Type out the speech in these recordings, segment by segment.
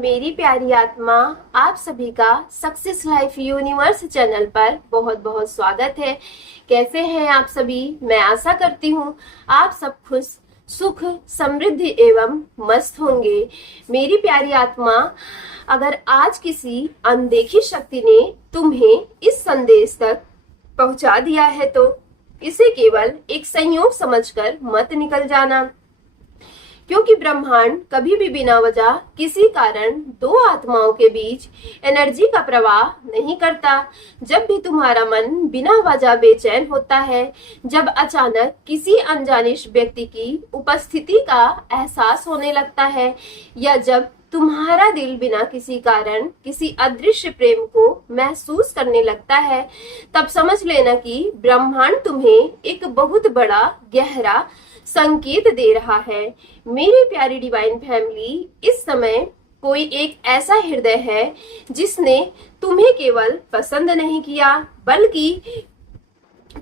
मेरी प्यारी आत्मा, आप सभी का सक्सेस लाइफ यूनिवर्स चैनल पर बहुत बहुत स्वागत है। कैसे हैं आप सभी? मैं आशा करती हूँ आप सब खुश, सुख, समृद्धि एवं मस्त होंगे। मेरी प्यारी आत्मा, अगर आज किसी अनदेखी शक्ति ने तुम्हें इस संदेश तक पहुंचा दिया है तो इसे केवल एक संयोग समझकर मत निकल जाना, क्योंकि ब्रह्मांड कभी भी बिना वजह किसी कारण दो आत्माओं के बीच एनर्जी का प्रवाह नहीं करता। जब भी तुम्हारा मन बिना वजह बेचैन होता है, जब अचानक किसी अनजाने व्यक्ति की उपस्थिति का एहसास होने लगता है, या जब तुम्हारा दिल बिना किसी कारण किसी अदृश्य प्रेम को महसूस करने लगता है, तब समझ लेना कि ब्रह्मांड तुम्हें एक बहुत बड़ा गहरा संकेत दे रहा है। मेरी प्यारी डिवाइन फैमिली, इस समय कोई एक ऐसा हृदय है जिसने तुम्हें केवल पसंद नहीं किया, बल्कि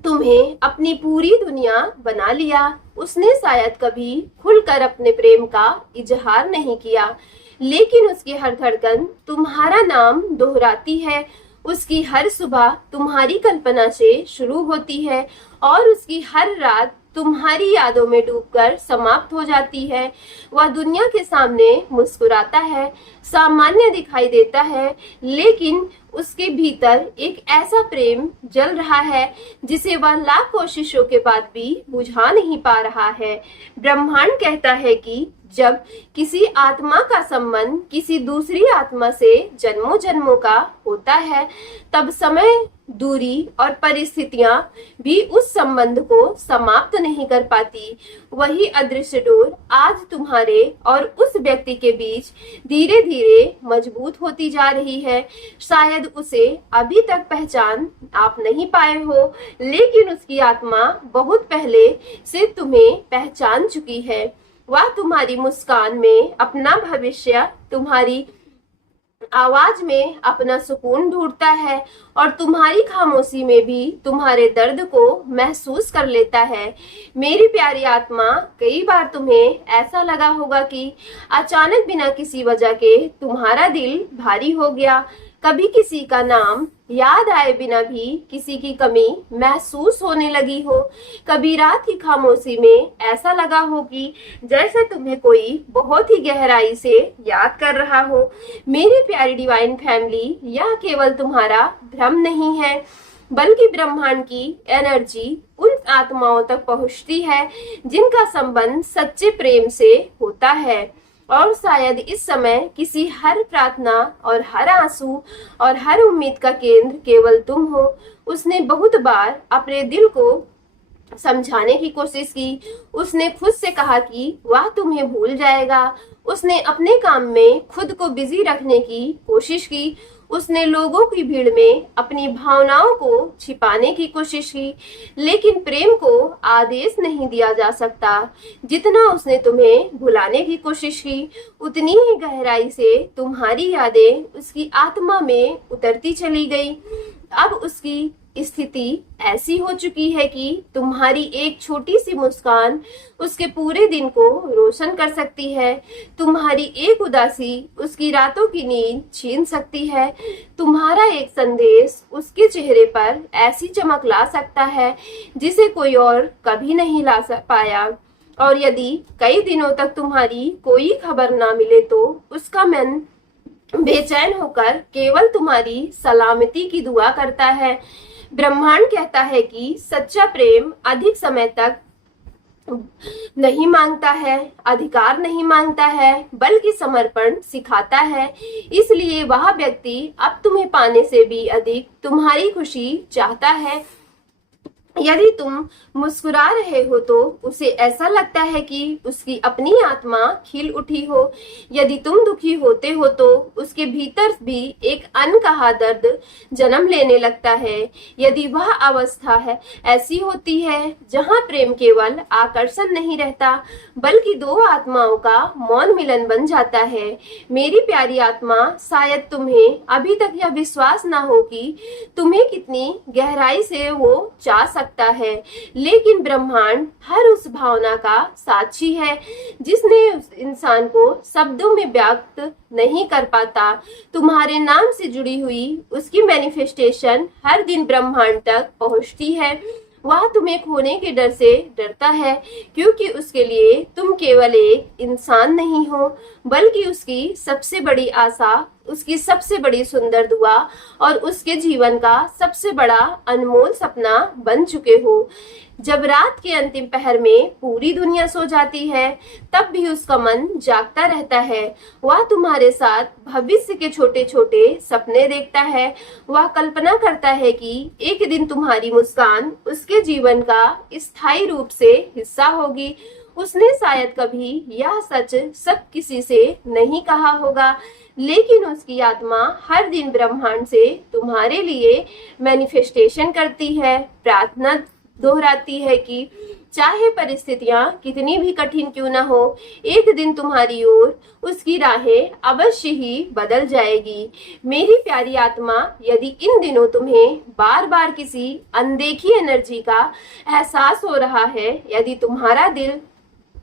तुम्हें अपनी पूरी दुनिया बना लिया। उसने शायद कभी खुलकर अपने प्रेम का इजहार नहीं किया, लेकिन उसकी हर धड़कन तुम्हारा नाम दोहराती है। उसकी हर सुबह तुम्हारी कल्पना से शुरू होती है और उसकी हर रात तुम्हारी यादों में डूबकर समाप्त हो जाती है। वह दुनिया के सामने मुस्कुराता है, सामान्य दिखाई देता है, लेकिन उसके भीतर एक ऐसा प्रेम जल रहा है जिसे वह लाख कोशिशों के बाद भी बुझा नहीं पा रहा है। ब्रह्मांड कहता है कि जब किसी आत्मा का संबंध किसी दूसरी आत्मा से जन्मों जन्मों का होता है, तब समय, दूरी और परिस्थितियां भी उस संबंध को समाप्त नहीं कर पाती। वही अदृश्य डोर आज तुम्हारे और उस व्यक्ति के बीच धीरे धीरे मजबूत होती जा रही है। शायद उसे अभी तक पहचान आप नहीं पाए हो, लेकिन उसकी आत्मा बहुत पहले से तुम्हें पहचान चुकी है। वह तुम्हारी मुस्कान में अपना भविष्य, तुम्हारी आवाज में अपना सुकून ढूंढता है और तुम्हारी खामोशी में भी तुम्हारे दर्द को महसूस कर लेता है। मेरी प्यारी आत्मा, कई बार तुम्हें ऐसा लगा होगा कि अचानक बिना किसी वजह के तुम्हारा दिल भारी हो गया। कभी किसी का नाम याद आए बिना भी किसी की कमी महसूस होने लगी हो। कभी रात की खामोशी में ऐसा लगा हो कि जैसे तुम्हें कोई बहुत ही गहराई से याद कर रहा हो। मेरी प्यारी डिवाइन फैमिली, यह केवल तुम्हारा भ्रम नहीं है, बल्कि ब्रह्मांड की एनर्जी उन आत्माओं तक पहुंचती है जिनका संबंध सच्चे प्रेम से होता है। और शायद इस समय किसी हर प्रार्थना और हर आंसू और हर उम्मीद का केंद्र केवल तुम हो। उसने बहुत बार अपने दिल को समझाने की कोशिश की। उसने खुद से कहा कि वह तुम्हें भूल जाएगा। उसने अपने काम में खुद को बिजी रखने की कोशिश की। उसने लोगों की भीड़ में अपनी भावनाओं को छिपाने की कोशिश की, लेकिन प्रेम को आदेश नहीं दिया जा सकता। जितना उसने तुम्हें भुलाने की कोशिश की, उतनी ही गहराई से तुम्हारी यादें उसकी आत्मा में उतरती चली गई। अब उसकी स्थिति ऐसी हो चुकी है कि तुम्हारी एक छोटी सी मुस्कान उसके पूरे दिन को रोशन कर सकती है। तुम्हारी एक उदासी उसकी रातों की नींद छीन सकती है। तुम्हारा एक संदेश उसके चेहरे पर ऐसी चमक ला सकता है जिसे कोई और कभी नहीं ला पाया। और यदि कई दिनों तक तुम्हारी कोई खबर ना मिले तो उसका मन बेचैन होकर केवल तुम्हारी सलामती की दुआ करता है। ब्रह्मांड कहता है कि सच्चा प्रेम अधिक समय तक नहीं मांगता है, अधिकार नहीं मांगता है, बल्कि समर्पण सिखाता है। इसलिए वह व्यक्ति अब तुम्हें पाने से भी अधिक तुम्हारी खुशी चाहता है। यदि तुम मुस्कुरा रहे हो तो उसे ऐसा लगता है कि उसकी अपनी आत्मा खिल उठी हो। यदि तुम दुखी होते हो तो उसके भीतर भी एक अनकहा दर्द जन्म लेने लगता है। यदि वह अवस्था है ऐसी होती है जहां प्रेम केवल आकर्षण नहीं रहता, बल्कि दो आत्माओं का मौन मिलन बन जाता है। मेरी प्यारी आत्मा, शायद तुम्हें अभी तक यह विश्वास ना हो कि तुम्हें कितनी गहराई से वो चाह सकता सकता है, लेकिन ब्रह्मांड हर उस भावना का साक्षी है जिसने उस इंसान को शब्दों में व्यक्त नहीं कर पाता। तुम्हारे नाम से जुड़ी हुई उसकी मैनिफेस्टेशन हर दिन ब्रह्मांड तक पहुंचती है। वह तुम्हें खोने के डर से डरता है, क्योंकि उसके लिए तुम केवल एक इंसान नहीं हो, बल्कि उसकी सबसे बड़ी आशा, उसकी सबसे बड़ी सुंदर दुआ और उसके जीवन का सबसे बड़ा अनमोल सपना बन चुके हो। जब रात के अंतिम पहर में पूरी दुनिया सो जाती है, तब भी उसका मन जागता रहता है। वह तुम्हारे साथ भविष्य के छोटे छोटे सपने देखता है। वह कल्पना करता है कि एक दिन तुम्हारी मुस्कान उसके जीवन का स्थायी रूप से हिस्सा होगी। उसने शायद कभी यह सच सब किसी से नहीं कहा होगा, लेकिन उसकी आत्मा हर दिन ब्रह्मांड से तुम्हारे लिए मैनिफेस्टेशन करती है, प्रार्थना दोहराती है कि चाहे परिस्थितियां कितनी भी कठिन क्यों ना हो, एक दिन तुम्हारी ओर उसकी राहें अवश्य ही बदल जाएगी। मेरी प्यारी आत्मा, यदि इन दिनों तुम्हें बार बार किसी अनदेखी एनर्जी का एहसास हो रहा है, यदि तुम्हारा दिल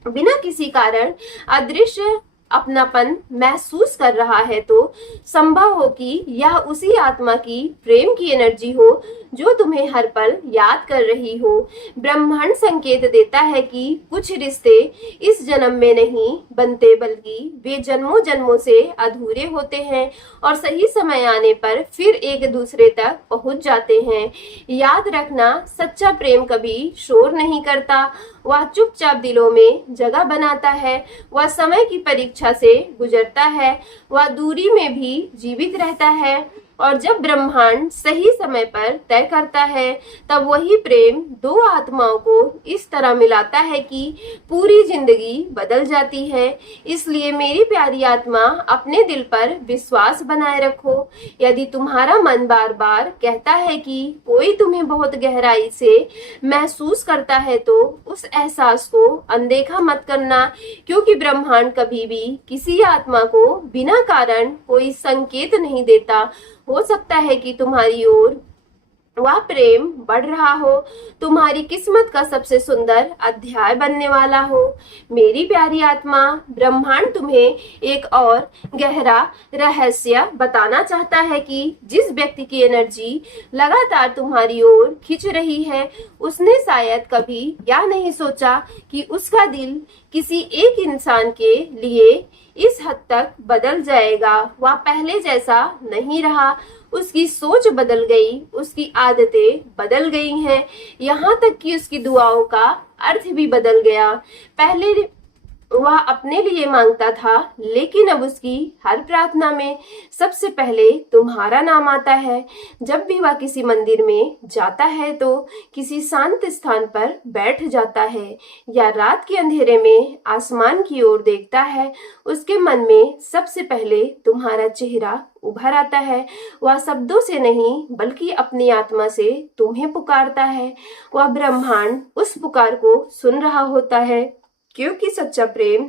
बिना किसी कारण अदृश्य अपनापन महसूस कर रहा है, तो संभव हो कि यह उसी आत्मा की प्रेम की एनर्जी हो जो तुम्हें हर पल याद कर रही हो। ब्रह्मांड संकेत देता है कि कुछ रिश्ते इस जन्म में नहीं बनते, बल्कि वे जन्मों जन्मों से अधूरे होते हैं और सही समय आने पर फिर एक दूसरे तक पहुंच जाते हैं। याद रखना, सच्चा प्रेम कभी शोर नहीं करता, वह चुपचाप दिलों में जगह बनाता है। वह समय की परीक्षा से गुजरता है, वह दूरी में भी जीवित रहता है, और जब ब्रह्मांड सही समय पर तय करता है, तब वही प्रेम दो आत्माओं को इस तरह मिलाता है कि पूरी जिंदगी बदल जाती है। इसलिए मेरी प्यारी आत्मा, अपने दिल पर विश्वास बनाए रखो। यदि तुम्हारा मन बार बार कहता है कि कोई तुम्हें बहुत गहराई से महसूस करता है, तो उस एहसास को अनदेखा मत करना, क्योंकि ब्रह्मांड कभी भी किसी आत्मा को बिना कारण कोई संकेत नहीं देता। हो सकता है कि तुम्हारी ओर वह प्रेम बढ़ रहा हो, तुम्हारी किस्मत का सबसे सुंदर अध्याय बनने वाला हो। मेरी प्यारी आत्मा, ब्रह्मांड तुम्हें एक और गहरा रहस्य बताना चाहता है कि जिस व्यक्ति की एनर्जी लगातार तुम्हारी ओर खिंच रही है, उसने शायद कभी यह नहीं सोचा कि उसका दिल किसी एक इंसान के लिए इस हद तक बदल जाएगा। वह पहले जैसा नहीं रहा, उसकी सोच बदल गई, उसकी आदतें बदल गई हैं, यहाँ तक कि उसकी दुआओं का अर्थ भी बदल गया। पहले वह अपने लिए मांगता था, लेकिन अब उसकी हर प्रार्थना में सबसे पहले तुम्हारा नाम आता है। जब भी वह किसी मंदिर में जाता है, तो किसी शांत स्थान पर बैठ जाता है या रात के अंधेरे में आसमान की ओर देखता है, उसके मन में सबसे पहले तुम्हारा चेहरा उभर आता है। वह शब्दों से नहीं, बल्कि अपनी आत्मा से तुम्हें पुकारता है। वह ब्रह्मांड उस पुकार को सुन रहा होता है, क्योंकि सच्चा प्रेम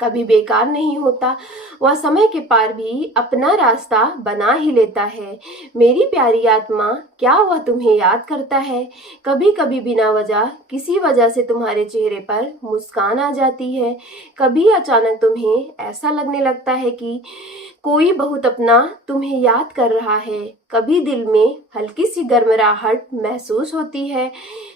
कभी बेकार नहीं होता। वह समय के पार भी अपना रास्ता बना ही लेता है। मेरी प्यारी आत्मा, क्या वह तुम्हें याद करता है? कभी कभी बिना वजह किसी वजह से तुम्हारे चेहरे पर मुस्कान आ जाती है। कभी अचानक तुम्हें ऐसा लगने लगता है कि कोई बहुत अपना तुम्हें याद कर रहा है। कभी दिल में हल्की सी गर्मराहट महसूस होती है,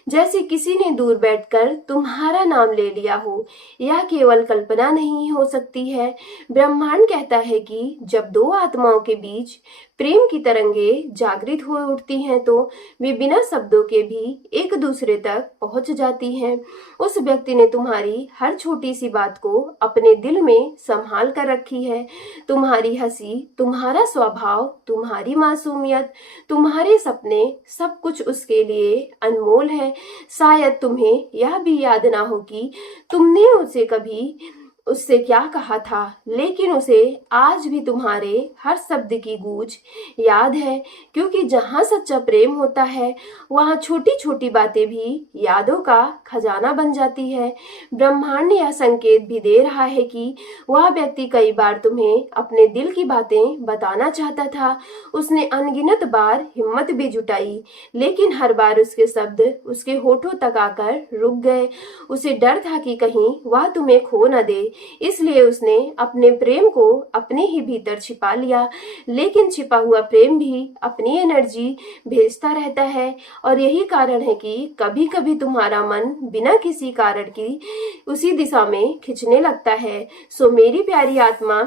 जैसे किसी ने दूर बैठकर तुम्हारा नाम ले लिया हो। यह केवल कल्पना नहीं हो सकती है। ब्रह्मांड कहता है कि जब दो आत्माओं के बीच प्रेम की तरंगें जागृत हो उठती हैं, तो वे बिना शब्दों के भी एक दूसरे तक पहुंच जाती हैं। उस व्यक्ति ने तुम्हारी हर छोटी सी बात को अपने दिल में संभाल कर रखी है। तुम्हारी हंसी, तुम्हारा स्वभाव, तुम्हारी मासूमियत, तुम्हारे सपने, सब कुछ उसके लिए अनमोल है। शायद तुम्हें यह भी याद ना हो कि तुमने उसे कभी उससे क्या कहा था, लेकिन उसे आज भी तुम्हारे हर शब्द की गूंज याद है, क्योंकि जहाँ सच्चा प्रेम होता है वहाँ छोटी छोटी बातें भी यादों का खजाना बन जाती है। ब्रह्मांड यह संकेत भी दे रहा है कि वह व्यक्ति कई बार तुम्हें अपने दिल की बातें बताना चाहता था। उसने अनगिनत बार हिम्मत भी जुटाई, लेकिन हर बार उसके शब्द उसके होठों तक आकर रुक गए। उसे डर था कि कहीं वह तुम्हें खो न दे, इसलिए उसने अपने प्रेम को अपने ही भीतर छिपा लिया। लेकिन छिपा हुआ प्रेम भी अपनी एनर्जी भेजता रहता है, और यही कारण है कि कभी कभी तुम्हारा मन बिना किसी कारण की उसी दिशा में खिंचने लगता है। सो मेरी प्यारी आत्मा,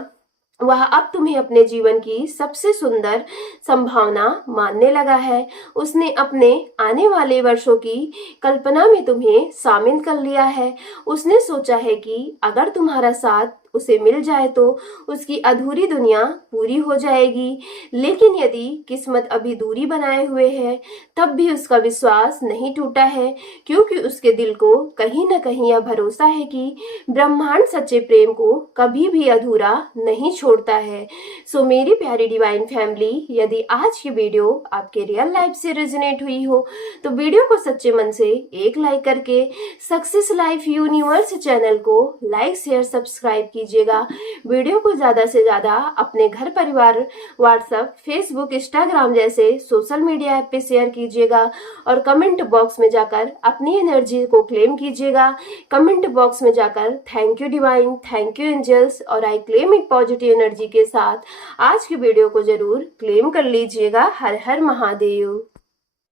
वह अब तुम्हें अपने जीवन की सबसे सुंदर संभावना मानने लगा है। उसने अपने आने वाले वर्षों की कल्पना में तुम्हें शामिल कर लिया है। उसने सोचा है कि अगर तुम्हारा साथ उसे मिल जाए तो उसकी अधूरी दुनिया पूरी हो जाएगी। लेकिन यदि किस्मत अभी दूरी बनाए हुए है, तब भी उसका विश्वास नहीं टूटा है, क्योंकि उसके दिल को कहीं न कहीं यह भरोसा है कि ब्रह्मांड सच्चे प्रेम को कभी भी अधूरा नहीं छोड़ता है। सो मेरी प्यारी डिवाइन फैमिली, यदि आज की वीडियो आपके रियल लाइफ से रेजोनेट हुई हो तो वीडियो को सच्चे मन से एक लाइक करके सक्सेस लाइफ यूनिवर्स चैनल को लाइक शेयर सब्सक्राइब कीजिएगा। वीडियो को ज्यादा से ज्यादा अपने घर परिवार, व्हाट्सएप, फेसबुक, इंस्टाग्राम जैसे सोशल मीडिया ऐप पे शेयर कीजिएगा, और कमेंट बॉक्स में जाकर अपनी एनर्जी को क्लेम कीजिएगा। कमेंट बॉक्स में जाकर thank you divine, thank you angels और I claim it positive energy के साथ आज की वीडियो को जरूर क्लेम कर लीजिएगा। हर हर महादेव।